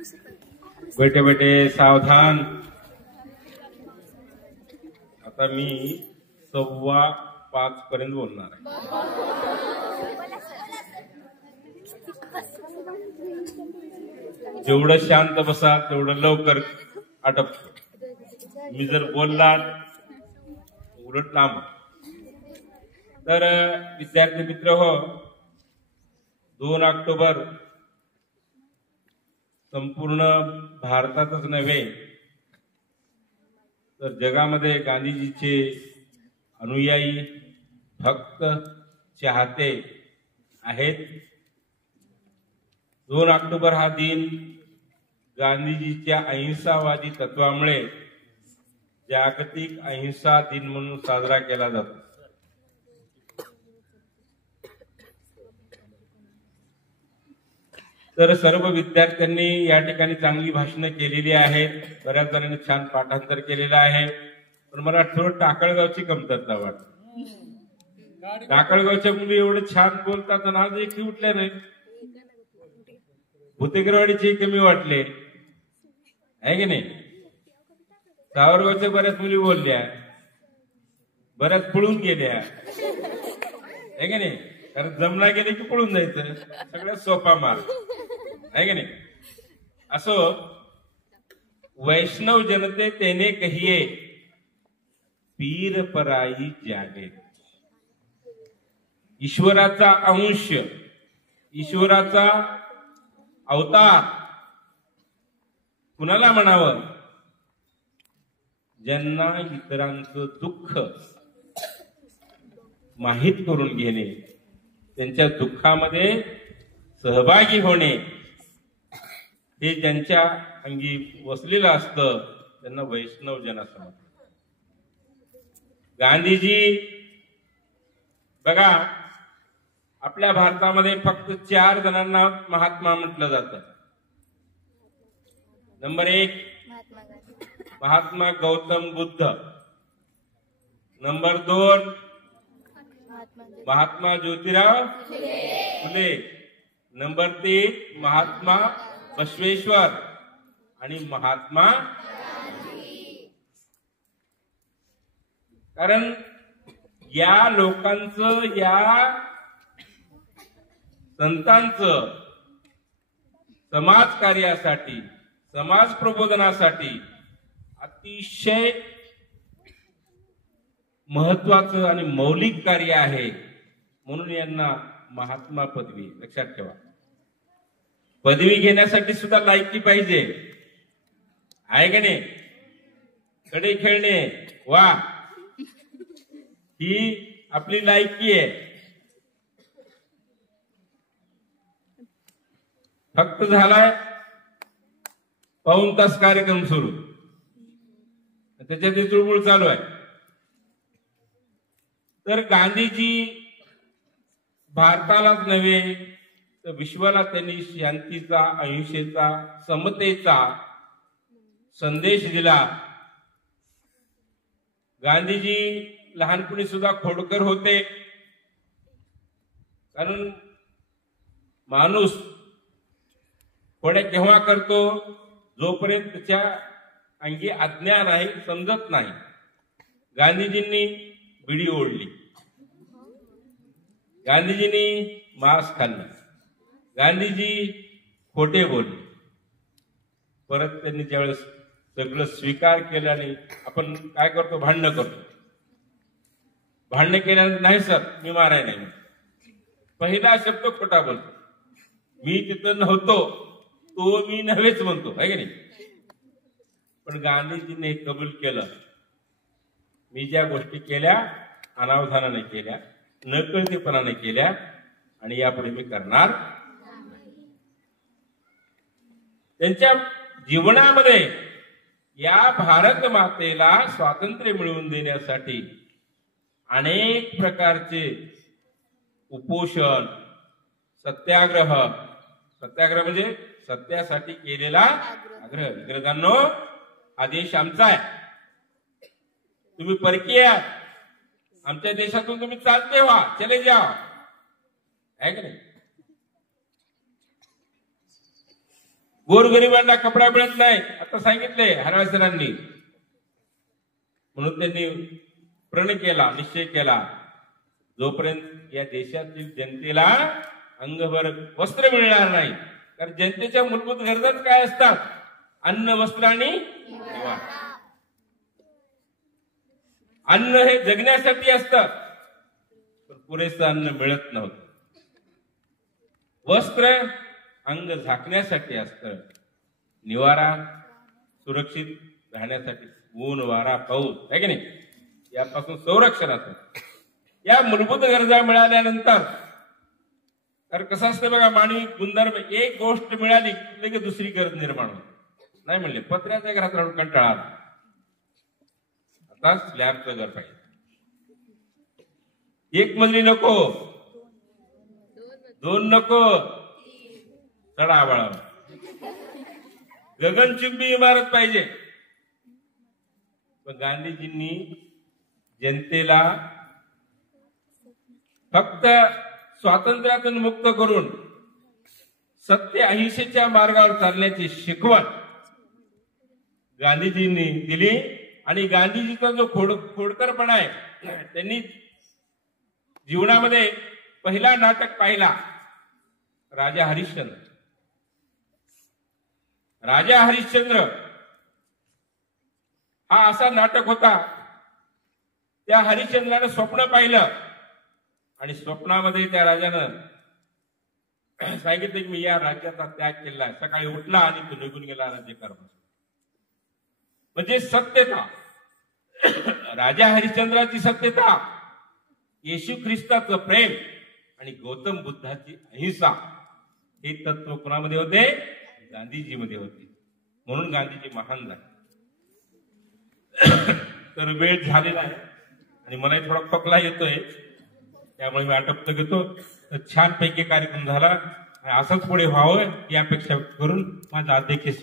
बेटे बेटे सावधान. आता मी 5:15 पर्यंत बोलणार आहे. जेवढं शांत बसा तेवढं लवकर आटपतो. मी जर बोललात उलट लांब. तर विद्यार्थी मित्र हो, 2 ऑक्टोबर संपूर्ण भारतातच नव्हे तर जगामध्ये गांधीजीचे अनुयायी, भक्त, चाहते आहेत. 2 ऑक्टोबर हा दिन गांधीजीच्या अहिंसावादी तत्वामुळे जागतिक अहिंसा दिन म्हणून साजरा केला जातो. तर सर्व विद्यार्थ्यांनी या ठिकाणी चांगली भाषणं केलेली आहेत. बऱ्याच जणांनी छान पाठांतर केलेलं आहे. पण मला थोडं टाकळगावची कमतरता वाटते. टाकळगावच्या मुली एवढे छान बोलतात आणि आज एकही उठल्या नाही. भुतेकरवाडीचे कमी वाटले आहे की नाही. सावरगावच्या बऱ्याच मुली बोलल्या, बऱ्याच पळून गेल्या आहे की नाही. कारण जमला गेले की पळून जायचं, सगळ्यात सोपा मार्ग आहे की नाही. असो, वैष्णव जनते तेने कहिए पीर पराई जागे. ईश्वराचा अंश, ईश्वराचा अवतार कुणाला म्हणावं? ज्यांना इतरांचं दुःख माहीत करून घेणे, त्यांच्या दुःखामध्ये सहभागी होणे, हे ज्यांच्या अंगी वसलेलं असतं त्यांना वैष्णव जन असं म्हणतात. गांधीजी बघा, आपल्या भारतामध्ये फक्त 4 जणांना महात्मा म्हटलं जातं. Number 1 Mahatma Gautam Buddha. Number 2 Mahatma Jyotirao Phule. Number 3 Mahatma Basaveshwar आणि महात्मा. कारण या लोकांचं, या संतांचं समाज कार्यासाठी, समाज प्रबोधनासाठी अतिशय महत्वाचं आणि मौलिक कार्य आहे. म्हणून यांना महात्मा पदवी. लक्षात ठेवा, पदवी घेण्यासाठी सुद्धा लायकी पाहिजे आहे का नाही. कडे खेळणे वा, ही आपली लायकी आहे. फक्त झालाय 1 तास कार्यक्रम सुरू, त्याच्यात चुळबुळ चालू आहे. तर गांधीजी भारतालाच नव्हे तर विश्वाला त्यांनी शांतीचा, अहिंसेचा, समतेचा संदेश दिला. गांधीजी लहानपणी सुद्धा खोडकर होते. कारण माणूस खोड्या केव्हा करतो? जोपर्यंत त्याच्या अंगी अज्ञान आहे, समजत नाही. गांधीजींनी बिडी ओढली, गांधीजींनी मांस खाल्लं, गांधीजी खोटे बोलले. परत त्यांनी ज्यावेळेस सगळं स्वीकार केलं आणि आपण काय करतो, भांडणं करतो. भांडणं केल्यानंतर नाही सर मी माराय नाही, पहिला शब्द खोटा बोलतो. मी तिथं नव्हतो, तो मी नव्हेच म्हणतो आहे की नाही. पण गांधीजींनी कबूल केलं, मी ज्या गोष्टी केल्या अनावधानाने केल्या, नकळतेपणाने केल्या आणि यापुढे मी करणार. त्यांच्या जीवनामध्ये या भारत मातेला स्वातंत्र्य मिळवून देण्यासाठी अनेक प्रकारचे उपोषण, सत्याग्रह, सत्याग्रह म्हणजे सत्यासाठी केलेला आग्रह. इंग्रजांनो, हा देश आमचा आहे, तुम्ही परकीय आहात, आमच्या देशातून तुम्ही चालते व्हा, चले जा, आहे का नाही. गोरगरिबांना कपडा मिळत नाही, आता सांगितले हराळ सरांनी. म्हणून त्यांनी प्रण केला, निश्चय केला, जोपर्यंत या देशातील जनतेला अंगभर वस्त्र मिळणार नाही. कारण जनतेच्या मूलभूत गरजाच काय असतात? अन्न, वस्त्र आणि निवारा. अन्न हे जगण्यासाठी असतं, पण पुरेसं अन्न मिळत नव्हतं. वस्त्र अंग झाकण्यासाठी असतं, निवारा सुरक्षित राहण्यासाठी, ऊन, वारा, पाऊस आहे की नाही, यापासून संरक्षण असतं. या मूलभूत गरजा मिळाल्यानंतर, तर कसं असतं बघा, मानवी गुणधर्म, एक गोष्ट मिळाली की दुसरी गरज निर्माण होते. नाही म्हणले पत्र्याच्या घरात राहून कंटाळा आला, आता स्लॅबचं घर पाहिजे. एक मजली नको, दोन नको, चढावळा गगनचुंबी इमारत पाहिजे. पण गांधीजींनी जनतेला फक्त स्वातंत्र्यातून मुक्त करून सत्य अहिंसेच्या मार्गावर चालण्याची शिकवण गांधीजींनी दिली. आणि गांधीजीचा जो खोडकरपणा आहे, त्यांनी जीवनामध्ये पहिला नाटक पाहिला राजा हरिश्चंद्र. राजा हरिश्चंद्र हा असा नाटक होता, त्या हरिश्चंद्रानं स्वप्न पाहिलं आणि स्वप्नामध्ये त्या राजानं सांगितलं की मी या राज्याचा त्याग केलाय. सकाळी उठला आणि तो निघून गेला राज्यकारभार. म्हणजे सत्यता, राजा हरिश्चंद्राची सत्यता, येशू ख्रिस्ताचं प्रेम आणि गौतम बुद्धाची अहिंसा, हे तत्व कोणामध्ये होते? गांधीजीमध्ये होते. म्हणून गांधीजी महान झाले. तर वेळ झालेला आहे आणि मलाही थोडा खोकला येतोय, त्यामुळे मी आटोपतो घेतो. तर छानपैकी कार्यक्रम झाला, असंच पुढे व्हावं ही अपेक्षा करून माझा अध्यक्ष